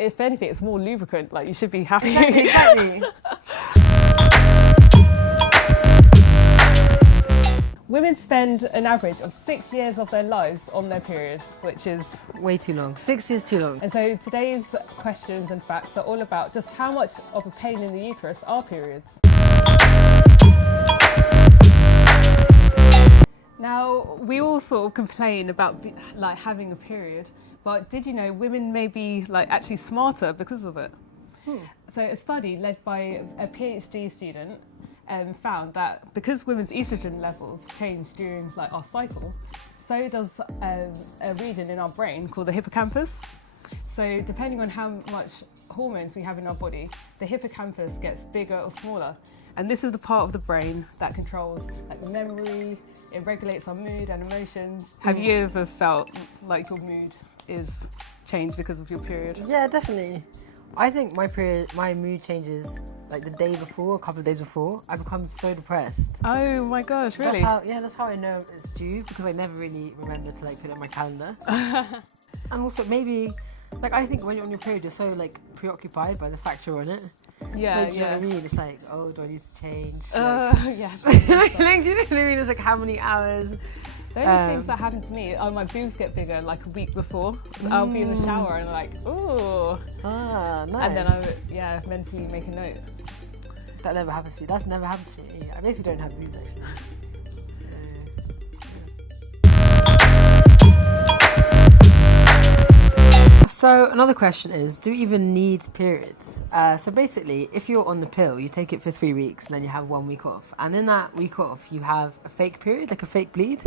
If anything, it's more lubricant. Like, you should be happy. Exactly. Women spend an average of 6 years of their lives on their period, which is Way too long. 6 years too long. And so today's questions and facts are all about just how much of a pain in the uterus are periods. Now, we all sort of complain about like having a period, but did you know women may be like actually smarter because of it? So a study led by a PhD student found that because women's estrogen levels change during like our cycle, so does a region in our brain called the hippocampus. So depending on how much hormones we have in our body, the hippocampus gets bigger or smaller. And this is the part of the brain that controls like the memory, it regulates our mood and emotions. Have you ever felt like your mood is changed because of your period? Yeah, definitely. I think my mood changes like the day before, a couple of days before. I become so depressed. Oh my gosh, really? That's how I know it's due, because I never really remember to like put it on my calendar. And also maybe, like, I think when you're on your period, you're so like preoccupied by the fact you're on it. Yeah, like, do you know what I mean? It's like, oh, do I need to change? Yeah. Like, do you know what I mean? It's like how many hours? The only things that happen to me are my boobs get bigger like a week before. I'll be in the shower and like, ooh. Ah, nice. And then I mentally make a note. That never happens to me. That's never happened to me. I basically don't have boobs actually. So another question is, do we even need periods? So basically, if you're on the pill, you take it for 3 weeks and then you have 1 week off. And in that week off, you have a fake period, like a fake bleed.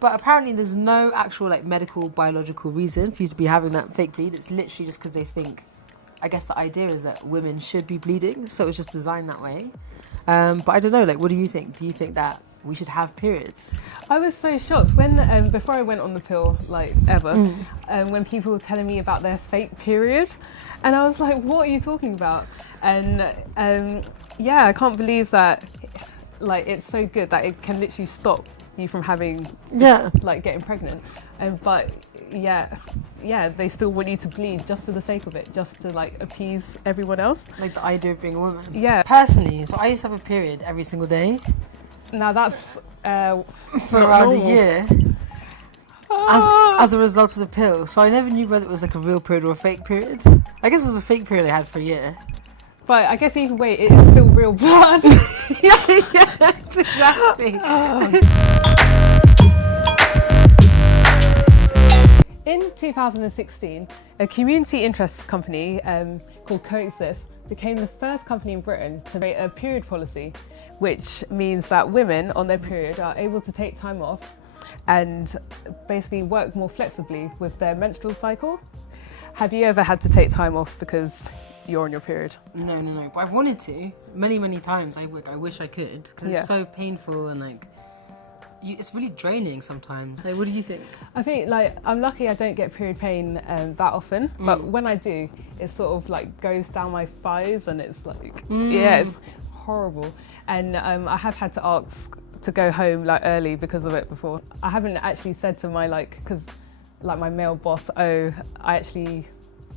But apparently there's no actual like medical, biological reason for you to be having that fake bleed. It's literally just because they think, I guess the idea is that women should be bleeding. So it's just designed that way. But I don't know, like, what do you think? Do you think that we should have periods? I was so shocked when, before I went on the pill, like ever, when people were telling me about their fake period, and I was like, what are you talking about? And yeah, I can't believe that, like, it's so good that it can literally stop you from having, like, getting pregnant. But yeah, they still want you to bleed just for the sake of it, just to like appease everyone else. Like the idea of being a woman. Yeah. Personally, so I used to have a period every single day. Now that's for around a year as a result of the pill. So I never knew whether it was like a real period or a fake period. I guess it was a fake period I had for a year. But I guess either way, it's still real blood. yeah, exactly. In 2016, a community interest company called Coexist became the first company in Britain to create a period policy, which means that women on their period are able to take time off and basically work more flexibly with their menstrual cycle. Have you ever had to take time off because you're on your period? No, but I've wanted to many times. I wish I could, because it's so painful and like it's really draining sometimes. Like, what do you think? I think, like, I'm lucky I don't get period pain that often, but when I do, it sort of like goes down my thighs and it's like, yeah, it's horrible. And I have had to ask to go home like early because of it before. I haven't actually said to my because my male boss, oh, I actually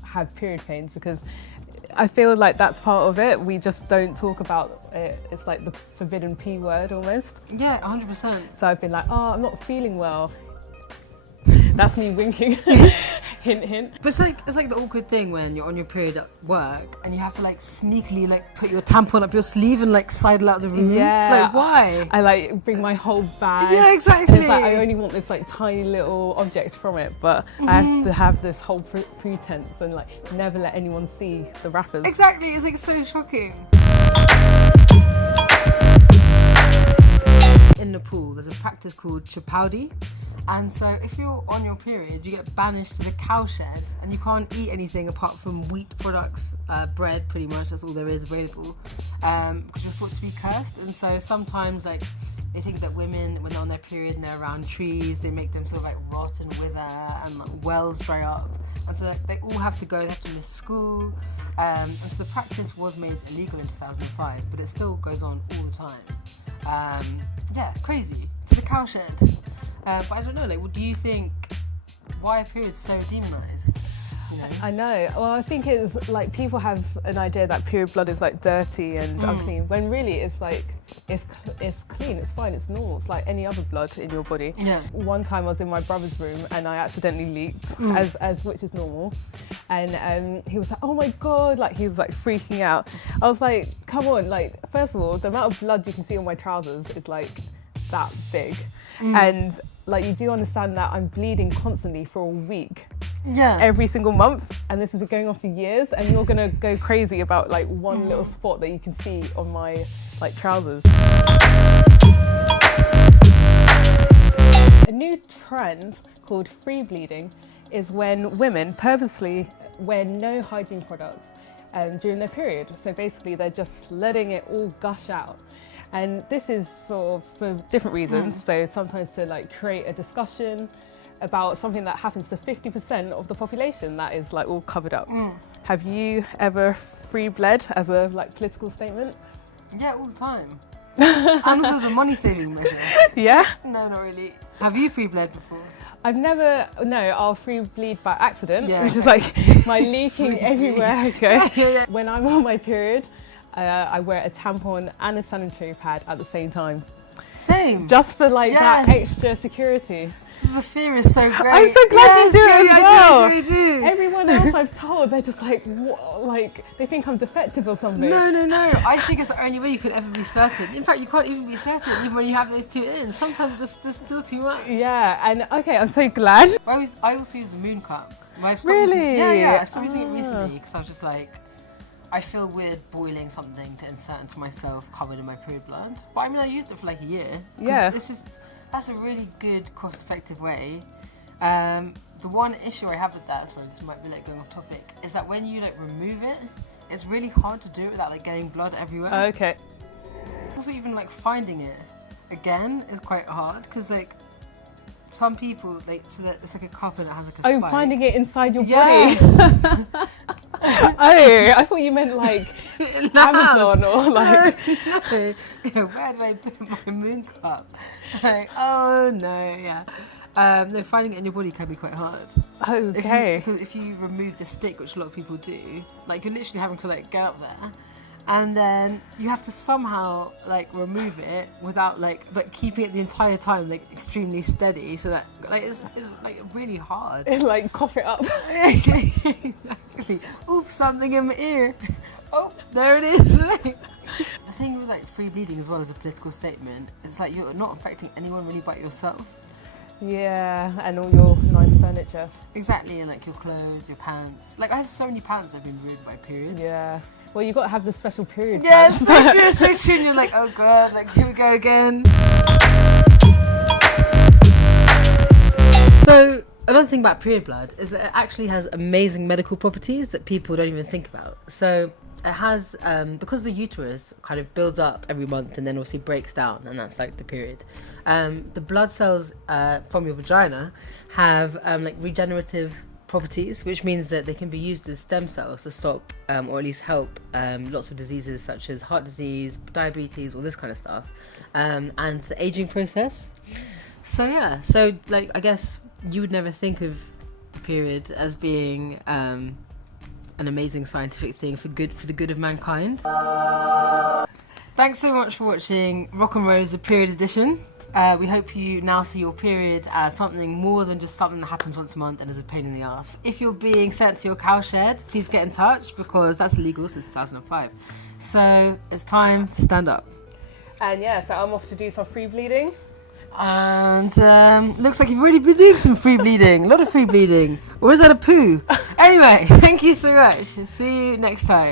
have period pains, because I feel like that's part of it. We just don't talk about it. It's like the forbidden P word almost. Yeah, 100%. So I've been like, oh, I'm not feeling well. That's me winking. Hint, hint. But it's like the awkward thing when you're on your period at work and you have to like sneakily like put your tampon up your sleeve and like sidle out the room. Yeah. Like, why? I like bring my whole bag. Yeah, exactly. It's like I only want this like tiny little object from it, but I have to have this whole pretense and like never let anyone see the wrappers. Exactly. It's like so shocking. In Nepal, there's a practice called Chapaudi. And so if you're on your period, you get banished to the cowshed and you can't eat anything apart from wheat products, bread pretty much, that's all there is available, because you're thought to be cursed. And so sometimes like they think that women, when they're on their period and they're around trees, they make them sort of like rot and wither and like wells dry up. And so they all have to go, they have to miss school. And so the practice was made illegal in 2005, but it still goes on all the time. Yeah, crazy. To the cowshed. But I don't know, like, do you think, why are periods so demonised? You know? I know. Well, I think it's like people have an idea that period blood is like dirty and unclean, when really it's like it's clean, it's fine, it's normal. It's like any other blood in your body. Yeah. One time I was in my brother's room and I accidentally leaked, as which is normal, and he was like, "Oh my god!" Like he was like freaking out. I was like, "Come on!" Like first of all, the amount of blood you can see on my trousers is like that big, and like you do understand that I'm bleeding constantly for a week. Yeah. Every single month, and this has been going on for years, and you're gonna go crazy about like one little spot that you can see on my like trousers. A new trend called free bleeding is when women purposely wear no hygiene products during their period. So basically they're just letting it all gush out. And this is sort of for different reasons. So sometimes to like create a discussion about something that happens to 50% of the population that is like all covered up. Have you ever free bled as a like political statement? Yeah, all the time. And also as a money saving measure. Yeah? No, not really. Have you free bled before? I've never, no, I'll free bleed by accident, Yeah. which is like my leaking everywhere I go. Yeah. When I'm on my period, I wear a tampon and a sanitary pad at the same time. Same. Just for like that Yes. extra security. The fear is so great. I'm so glad you do it as well. I do. Everyone else I've told, they're just like, what? Like, they think I'm defective or something. No. I think it's the only way you could ever be certain. In fact, you can't even be certain even when you have those two in. Sometimes there's still too much. Yeah, and okay, I'm so glad. I also use the moon cup. I've stopped Really? I stopped using it recently because I was just like, I feel weird boiling something to insert into myself covered in my period blood. But I mean, I used it for like a year. 'Cause Yeah. It's just, that's a really good, cost-effective way. The one issue I have with that, sorry, this might be like going off topic, is that when you like remove it, it's really hard to do it without like getting blood everywhere. Okay. Also, even like finding it again is quite hard because like some people like so that it's like a cup and it has like a spike. Oh, finding it inside your Yeah. body. Oh, I thought you meant like In the Amazon house. or like. No. Yeah, where did I put my moon cup? Like, oh no, yeah. No, finding it in your body can be quite hard. Okay. Because if you remove the stick, which a lot of people do, like you're literally having to like get up there, and then you have to somehow like remove it without like but keeping it the entire time like extremely steady, so that like it's like really hard. Like cough it up. Exactly. Oops, something in my ear. Oh, there it is. The thing with like free bleeding as well as a political statement is like you're not affecting anyone really but yourself. Yeah, and all your nice furniture. Exactly, and like your clothes, your pants. Like I have so many pants that have been ruined by periods. Yeah. Well, you got to have the special period. Yeah, pants. it's so true. And you're like, oh god, like here we go again. So another thing about period blood is that it actually has amazing medical properties that people don't even think about. So it has, because the uterus kind of builds up every month and then obviously breaks down, and that's like the period. The blood cells from your vagina have like regenerative properties, which means that they can be used as stem cells to stop or at least help lots of diseases such as heart disease, diabetes, all this kind of stuff, and the aging process. So yeah, so like I guess you would never think of the period as being an amazing scientific thing for the good of mankind. Thanks so much for watching Rock and Rose, the period edition. We hope you now see your period as something more than just something that happens once a month and is a pain in the ass. If you're being sent to your cowshed, please get in touch because that's illegal since 2005. So it's time to stand up. And yeah, so I'm off to do some free bleeding. And looks like you've already been doing some free bleeding. A lot of free bleeding. Or is that a poo? Anyway, thank you so much. See you next time.